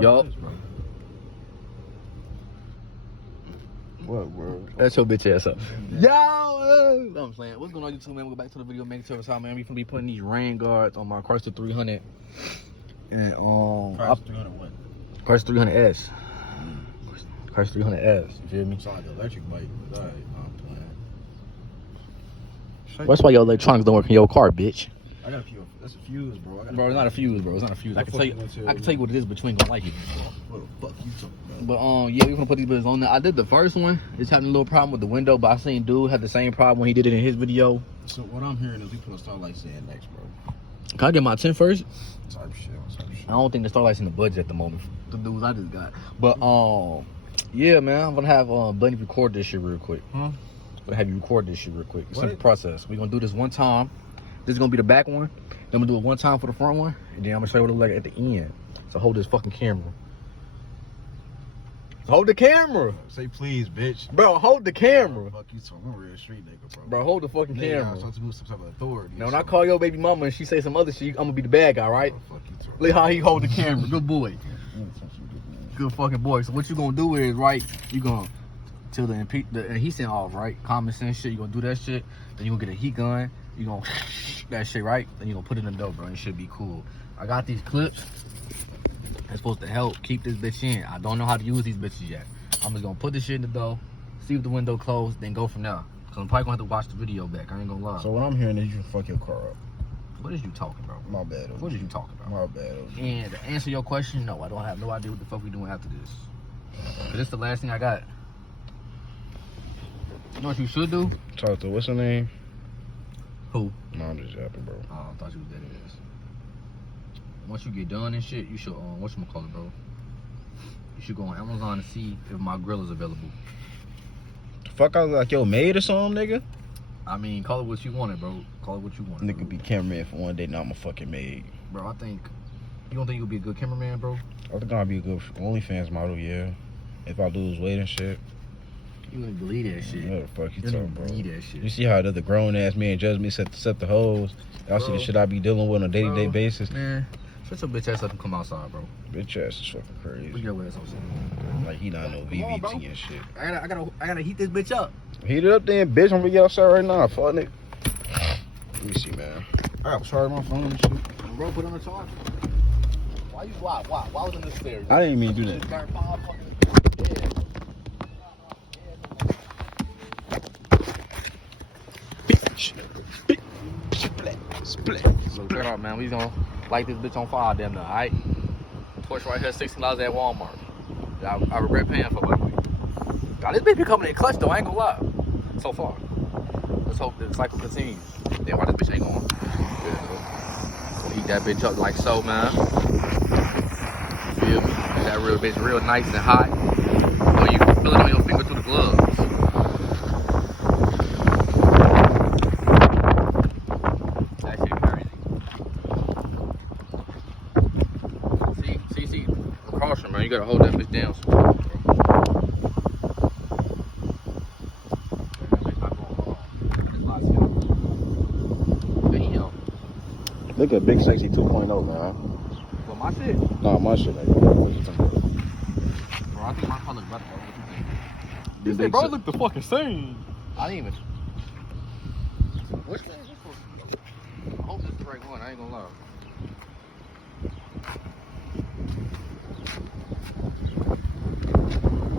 do after this, bro? What, bro? That's your bitch ass up. Yo! I'm saying, what's going on, YouTube, man? We'll go back to the video. Make sure out, man. We finna be putting these rain guards on my Chrysler 300. And, Chrysler 300 what? Chrysler 300s. Chrysler 300s. You feel me? Sound like the electric bike. All right, I'm playing. That's why your electronics don't work in your car, bitch. I got a fuse. That's a fuse, bro. Bro, it's not a fuse, bro. It's not a fuse. I can tell you what it is, but you ain't gonna like it. What the fuck you talking about? But yeah, we gonna put these bitches on there. I did the first one. It's having a little problem with the window, but I seen dude had the same problem when he did it in his video. So what I'm hearing is we put a starlight in next, bro. Can I get my 10 first? Type shit. I don't think the starlight's in the budget at the moment. The dudes I just got. But yeah, man, I'm gonna have Bunny record this shit real quick. Huh? I'm gonna have you record this shit real quick. It's what? in the process. We're gonna do this one time. This is gonna be the back one. Then I'm gonna do it one time for the front one, and then I'm gonna show you what it look like at the end. So hold this fucking camera. Hold the camera. Say please, bitch. Bro, hold the camera. Fuck you talking. I'm a real street nigga, bro. Bro, hold the fucking camera. I'm supposed to move some type of authority. Now when I call your baby mama and she say some other shit, I'm gonna be the bad guy, right? Fuck you talking. Look how he hold the camera. Good boy. Good fucking boy. So what you gonna do is, right, you gonna till the heat sent off, right? Common sense shit, you gonna do that shit. Then you gonna get a heat gun. You gonna that shit, right? Then you gonna put it in the door, bro. It should be cool. I got these clips. It's supposed to help keep this bitch in. I don't know how to use these bitches yet. I'm just gonna put this shit in the door, see if the window closed, then go from there. So I'm probably gonna have to watch the video back. I ain't gonna lie. So what I'm hearing is you can fuck your car up. What is you talking about? My bad. OG. What is you talking about? My bad. OG. And to answer your question, no, I don't have no idea what the fuck we doing after this. But this the last thing I got. You know what you should do? Talk to what's her name? Who? No, I'm just yapping, bro. Oh, I thought you was dead ass. Once you get done and shit, you should whatchamacallit, bro? You should go on Amazon and see if my grill is available. Fuck, I look like your maid or something, nigga? I mean, call it what you wanted, bro. Call it what you wanted. Nigga be cameraman for one day, now I'm a fucking maid. Bro, I think you don't think you'll be a good cameraman, bro? I think I'll be a good OnlyFans model, yeah. If I lose weight and shit. You wouldn't believe that shit. What the fuck you You talking, don't bro? believe that shit. You see how the other grown ass men judge me, set the hoes. Y'all see the shit I be dealing with on a day-to-day basis. Man, shut your bitch ass up and come outside, bro. Bitch ass is fucking crazy. Look your ass outside. Like he not no VVT and shit. I gotta heat this bitch up. Heat it up then, bitch. I'm gonna get outside right now. Fuck it. Let me see, man. I gotta charge my phone and shit. Bro, put on the charger. Why was in this stairs? I didn't mean to do that. Split. So check it out, man. We gonna light this bitch on fire, damn near, alright? Torch right here, $16 at Walmart. I regret paying for it. God, this bitch be coming in clutch though, I ain't gonna lie. So far. Let's hope the cycle continues. Then why this bitch ain't going? We'll heat that bitch up like so, man. You feel me? Get that real bitch real nice and hot. Oh, you can feel it on your finger through the gloves. That shit crazy. See, precaution, man. You gotta hold that bitch down. Look at Big Sexy 2.0, man. Well, my shit? Nah, my shit ain't good. What you talking about? Bro, I think my color's better, bro. What you think? You said, bro, look the fucking same. I didn't even. Which one is this for? I hope this is the right one. I ain't gonna lie.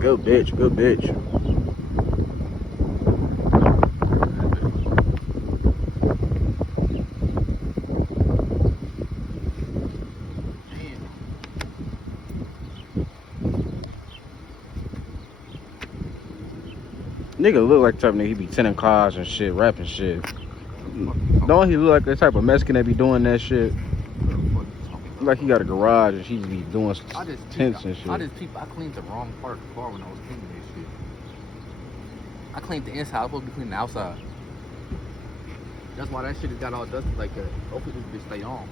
Good bitch, good bitch. Nigga look like the type of nigga, he be tending cars and shit, rapping shit. Don't he look like the type of Mexican that be doing that shit? Like he got a garage and she just be doing tents and shit. I cleaned the wrong part of the car when I was cleaning this shit. I cleaned the inside, I was supposed to be cleaning the outside. That's why that shit has got all dusty like that. Hopefully this bitch stay on.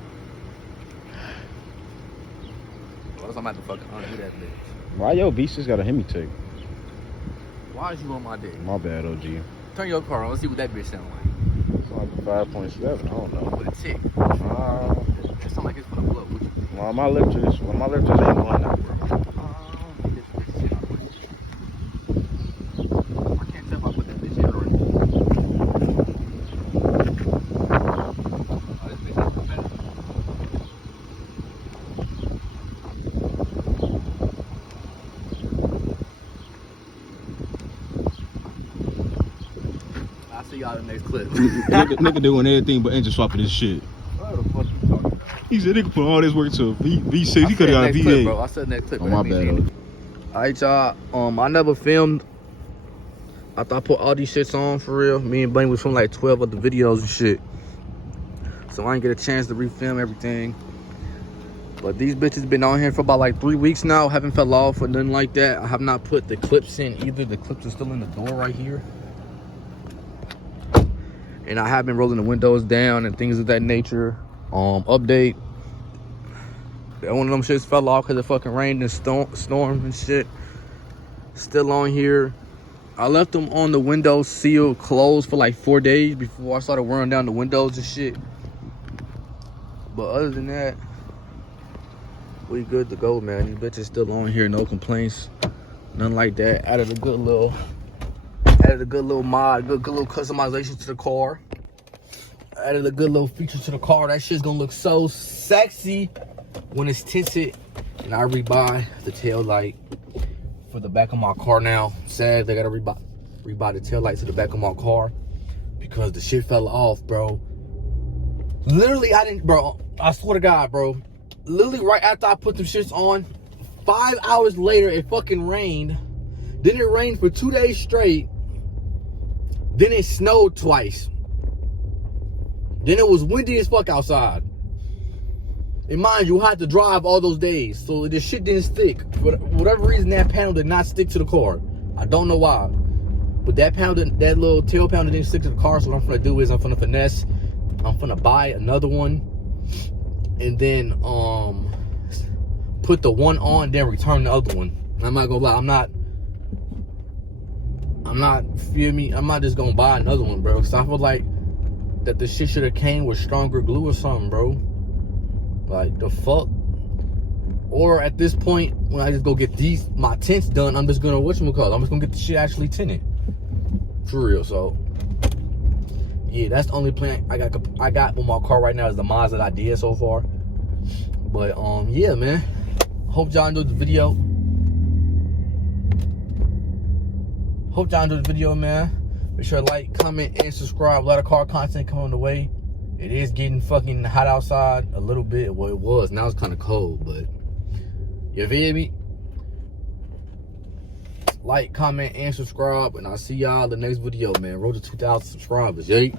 Or else I'm about to fucking undo that bitch. Why your Vista's got a Hemi tick? Why is you on my dick? My bad, OG. Turn your car on, let's see what that bitch sound like. It's like a 5.7, I don't know. With a tick. Uh, It sound like it's gonna blow. well, my lip just ain't going out, bro. y'all in the next clip. nigga doing everything but engine swapping this shit. What the fuck you talking about? He said nigga put all this work to V6. He could have got a Clip, V8. bro. I said next clip. Oh, my bad. Alright, y'all. I never filmed. I thought I put all these shits on for real. Me and Bunny was filming like 12 of the videos and shit. So I didn't get a chance to refilm everything. But these bitches been on here for about like 3 weeks now. Haven't fell off or nothing like that. I have not put the clips in either. The clips are still in the door right here. And I have been rolling the windows down and things of that nature. Update. One of them shits fell off because it fucking rained and storm and shit. Still on here. I left them on the windows sealed closed for like 4 days before I started wearing down the windows and shit. But other than that, we good to go, man. These bitches still on here, no complaints, nothing like that. Added a good little mod, good little customization to the car. Added a good little feature to the car. That shit's gonna look so sexy when it's tinted. And I rebuy the tail light for the back of my car now. Sad they gotta rebuy the tail light to the back of my car because the shit fell off, bro. Literally, I swear to God, bro. Literally right after I put them shits on, 5 hours later, it fucking rained. Then it rained for 2 days straight. Then it snowed twice. Then it was windy as fuck outside. And mind you, I had to drive all those days. So the shit didn't stick. For whatever reason, that panel did not stick to the car. I don't know why. But that little tail panel didn't stick to the car. So what I'm gonna do is I'm gonna finesse. I'm gonna buy another one. And then put the one on, then return the other one. I'm not gonna lie, I'm not feel me, I'm not just gonna buy another one, bro. Cause I feel like that the shit should have came with stronger glue or something, bro. Like the fuck. Or at this point, when I just go get my tints done, I'm just gonna I'm just gonna get the shit actually tinted. For real, so yeah, that's the only plan I got with my car right now is the mods that I did so far. But yeah, man. Hope y'all enjoyed the video. Man. Make sure to like, comment, and subscribe. A lot of car content coming the way. It is getting fucking hot outside a little bit. Well, it was. Now it's kind of cold, but you feel me? Like, comment, and subscribe, and I'll see y'all in the next video, man. Road to 2,000 subscribers, yay.